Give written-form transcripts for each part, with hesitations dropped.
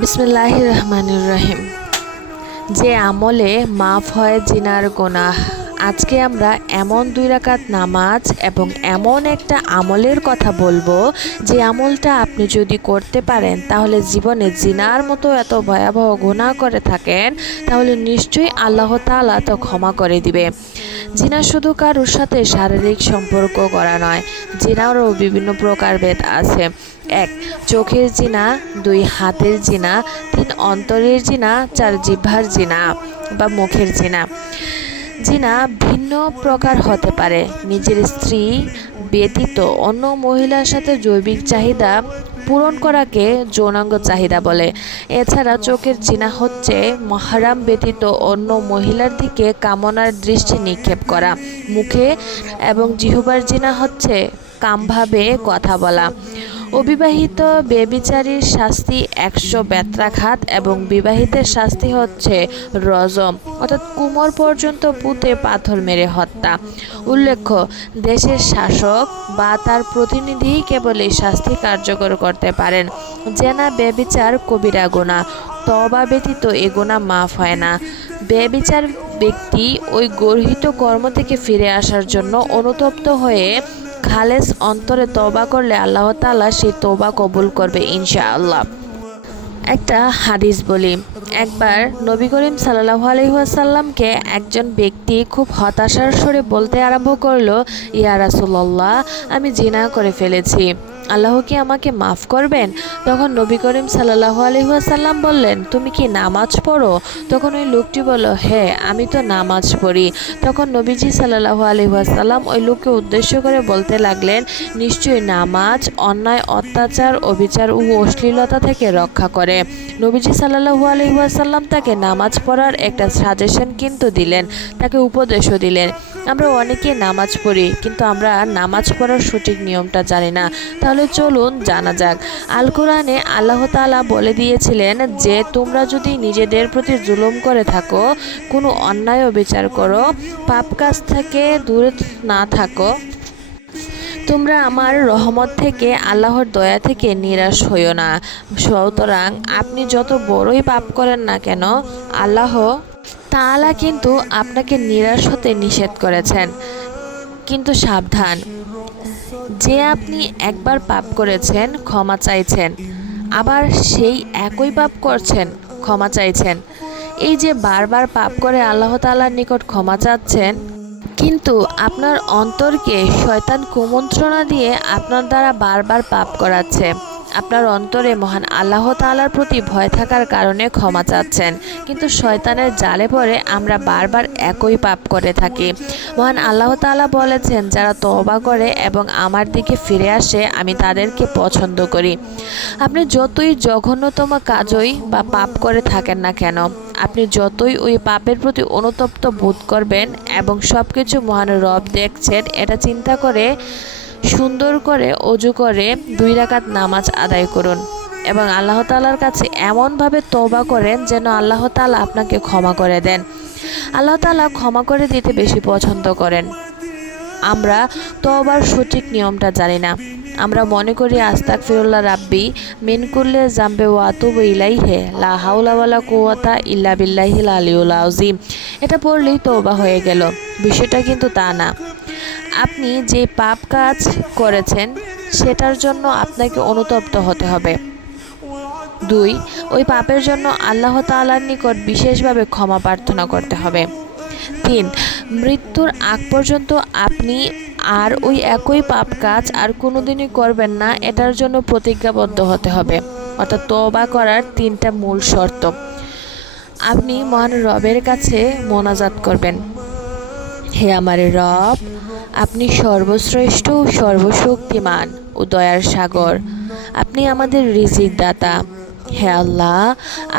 বিসমিল্লাহির রহমানির রহিম। যে আমলে মাফ হয় জিনার গুনাহ। আজকে আমরা এমন 2 রাকাত নামাজ এবং এমন একটা আমলের কথা বলবো, যে আমলটা আপনি যদি করতে পারেন তাহলে জীবনে জিনার মতো এত ভয়াবহ গুনাহ করে থাকেন তাহলে নিশ্চয়ই আল্লাহ তাআলা তো ক্ষমা করে দিবে। জিনা শুধু কারোর সাথে শারীরিক সম্পর্ক করা নয়, জিনারও বিভিন্ন প্রকারভেদ আছে। 1. চোখের জিনা, 2. হাতের জিনা, 3. অন্তরের জিনা, 4. জিহ্বার জিনা বা মুখের জিনা। জিনা ভিন্ন প্রকার হতে পারে। নিজের স্ত্রী ব্যতীত অন্য মহিলার সাথে জৈবিক চাহিদা পূরণ করাকে যৌনাঙ্গ চাহিদা বলে। এছাড়া চোখের জিনা হচ্ছে মাহরাম ব্যতীত অন্য মহিলার দিকে কামনার দৃষ্টি নিক্ষেপ করা। মুখে এবং জিহ্বার জিনা হচ্ছে কামভাবে কথা বলা। অবিবাহিত ব্যভিচারীর শাস্তি 100 বেত্রাঘাত এবং বিবাহিতের শাস্তি হচ্ছে রজম অর্থাৎ কোমর পর্যন্ত পুঁতে পাথর মেরে হত্যা। উল্লেখ্য, দেশের শাসক বা তার প্রতিনিধি কেবল এই শাস্তি কার্যকর করতে পারেন। জেনা ব্যভিচার কবিরা গুনাহ, তওবা ব্যতীত এ গুনাহ মাফ হয় না। ব্যভিচার ব্যক্তি ওই গর্হিত কর্ম থেকে ফিরে আসার জন্য অনুতপ্ত হয়ে খালেস অন্তরে তওবা করলে আল্লাহ তাআলা সেই তওবা কবুল করবে ইনশাআল্লাহ। একটা হাদিস বলি। একবার নবী করিম সাল্লাল্লাহু আলাইহি ওয়াসাল্লামকে একজন ব্যক্তি খুব হতাশার স্বরে বলতে আরম্ভ করলো, ইয়া রাসূলুল্লাহ, আমি জিনা করে ফেলেছি, আল্লাহ কি আমাকে মাফ করবেন? তখন নবী করিম সাল্লাল্লাহু আলাইহি ওয়াসাল্লাম বললেন, তুমি কি নামাজ পড়ো? তখন ওই লোকটি বলল, হ্যাঁ, আমি তো নামাজ পড়ি। তখন নবীজি সাল্লাল্লাহু আলাইহি ওয়াসাল্লাম ওই লোককে উদ্দেশ্য করে বলতে লাগলেন, নিশ্চয়ই নামাজ অন্যায়, অত্যাচার, অবিচার ও অশ্লীলতা থেকে রক্ষা করে। নবীজি সাল্লাল্লাহু আলাইহি ওয়াসাল্লাম তাকে নামাজ পড়ার একটা সাজেশন কিন্তু দিলেন, তাকে উপদেশও দিলেন। আমরা অনেকে নামাজ পড়ি, কিন্তু আমরা নামাজ পড়ার সঠিক নিয়মটা জানি না। তাহলে চলুন জানা যাক। আল কোরআনে আল্লাহ তাআলা বলে দিয়েছিলেন যে, তোমরা যদি নিজেদের প্রতি জুলুম করে থাকো, কোনো অন্যায় বিচার করো, পাপ কাজ থেকে দূরে না থাকো, তোমরা আমার রহমত থেকে, আল্লাহর দয়া থেকে নিরাশ হইও না। সুতরাং আপনি যত বড়ই পাপ করেন না কেন, আল্লাহ তাআলা কিন্তু আপনাকে নিরাশ হতে নিষেধ করেছেন। কিন্তু সাবধান, যে আপনি একবার পাপ করেছেন, ক্ষমা চাইছেন, আবার সেই একই পাপ করছেন, ক্ষমা চাইছেন, এই যে বারবার পাপ করে আল্লাহ তাআলার নিকট ক্ষমা চাচ্ছেন, কিন্তু আপনার অন্তরকে শয়তান কুমন্ত্রণা দিয়ে আপনার দ্বারা বারবার পাপ করাচ্ছে। আপনার অন্তরে মহান আল্লাহ তাআলার প্রতি ভয় থাকার কারণে ক্ষমা চাচ্ছেন, কিন্তু শয়তানের জালে পড়ে আমরা বারবার একই পাপ করে থাকি। মহান আল্লাহ তাআলা বলেছেন, যারা তওবা করে এবং আমার দিকে ফিরে আসে আমি তাদেরকে পছন্দ করি। আপনি যতই জঘন্যতম কাজই বা পাপ করে থাকেন না কেন, আপনি যতই ওই পাপের প্রতি অনুতপ্ত বোধ করবেন এবং সব কিছু মহান রব দেখছেন, এটা চিন্তা করে সুন্দর করে অজু করে 2 রাকাত নামাজ আদায় করুন এবং আল্লাহ তাআলার কাছে এমনভাবে তওবা করেন যেন আল্লাহ তাআলা আপনাকে ক্ষমা করে দেন। আল্লাহ তাআলা ক্ষমা করে দিতে বেশি পছন্দ করেন। আমরা তওবার সঠিক নিয়মটা জানি না। আমরা মনে করি আস্তাগফিরুল্লাহ রাব্বি মিন কুল্লি যামবি ওয়া আতুবু ইলাইহি লা হাওলা ওয়ালা কুওয়াতা ইল্লা বিল্লাহিল আলিয়্যিল আযীম, এটা পড়লেই তওবা হয়ে গেল। বিষয়টা কিন্তু তা না। আপনি যে পাপ কাজ করেছেন সেটার জন্য আপনাকে অনুতপ্ত হতে হবে। 2. ওই পাপের জন্য আল্লাহ তাআলার নিকট বিশেষভাবে ক্ষমা প্রার্থনা করতে হবে। 3. মৃত্যুর আগ পর্যন্ত আপনি আর ওই একই পাপ কাজ আর কোনোদিনই করবেন না, এটার জন্য প্রতিজ্ঞাবদ্ধ হতে হবে। অর্থাৎ তওবা করার 3টা মূল শর্ত। আপনি মহান রবের কাছে মোনাজাত করবেন, হে আমার রব, আপনি সর্বশ্রেষ্ঠ ও সর্বশক্তিমান ও দয়ার সাগর, আপনি আমাদের রিজিক দাতা। হে আল্লাহ,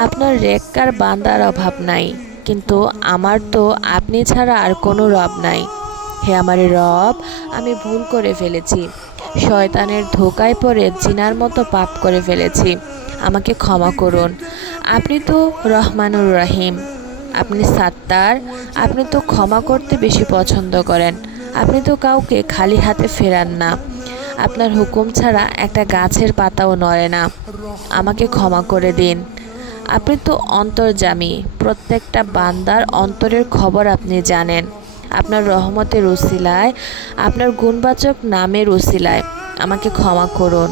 আপনার নেককার বান্দার অভাব নাই, কিন্তু আমার তো আপনি ছাড়া আর কোনো রব নাই। হে আমার রব, আমি ভুল করে ফেলেছি, শয়তানের ধোকায় পড়ে জিনার মতো পাপ করে ফেলেছি, আমাকে ক্ষমা করুন। আপনি তো রহমানুর রহিম, আপনি সাত্তার, আপনি তো ক্ষমা করতে বেশি পছন্দ করেন, আপনি তো কাউকে খালি হাতে ফেরান না, আপনার হুকুম ছাড়া একটা গাছের পাতাও নড়ে না, আমাকে ক্ষমা করে দিন। আপনি তো অন্তর্যামী, প্রত্যেকটা বান্দার অন্তরের খবর আপনি জানেন। আপনার রহমতের উসিলায়, আপনার গুণবাচক নামের উসিলায় আমাকে ক্ষমা করুন।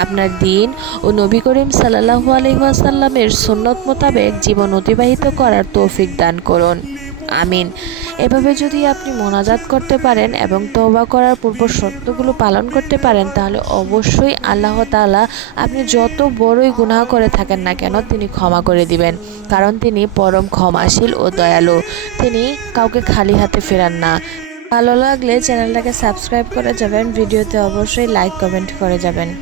আপনার দিন ও নবী করিম সাল্লাল্লাহু আলাইহি ওয়াসাল্লামের সুন্নত মোতাবেক জীবন অতিবাহিত করার তৌফিক দান করুন। আমিন। এভাবে যদি আপনি মোনাজাত করতে পারেন এবং তওবা করার পূর্ব শর্তগুলো পালন করতে পারেন, তাহলে অবশ্যই আল্লাহ তাআলা আপনি যত বড়ই গুনাহ করে থাকেন না কেন তিনি ক্ষমা করে দিবেন, কারণ তিনি পরম ক্ষমাশীল ও দয়ালু। তিনি কাউকে খালি হাতে ফেরান না। ভালো লাগলে চ্যানেলটাকে সাবস্ক্রাইব করে যাবেন, ভিডিওতে অবশ্যই লাইক কমেন্ট করে যাবেন।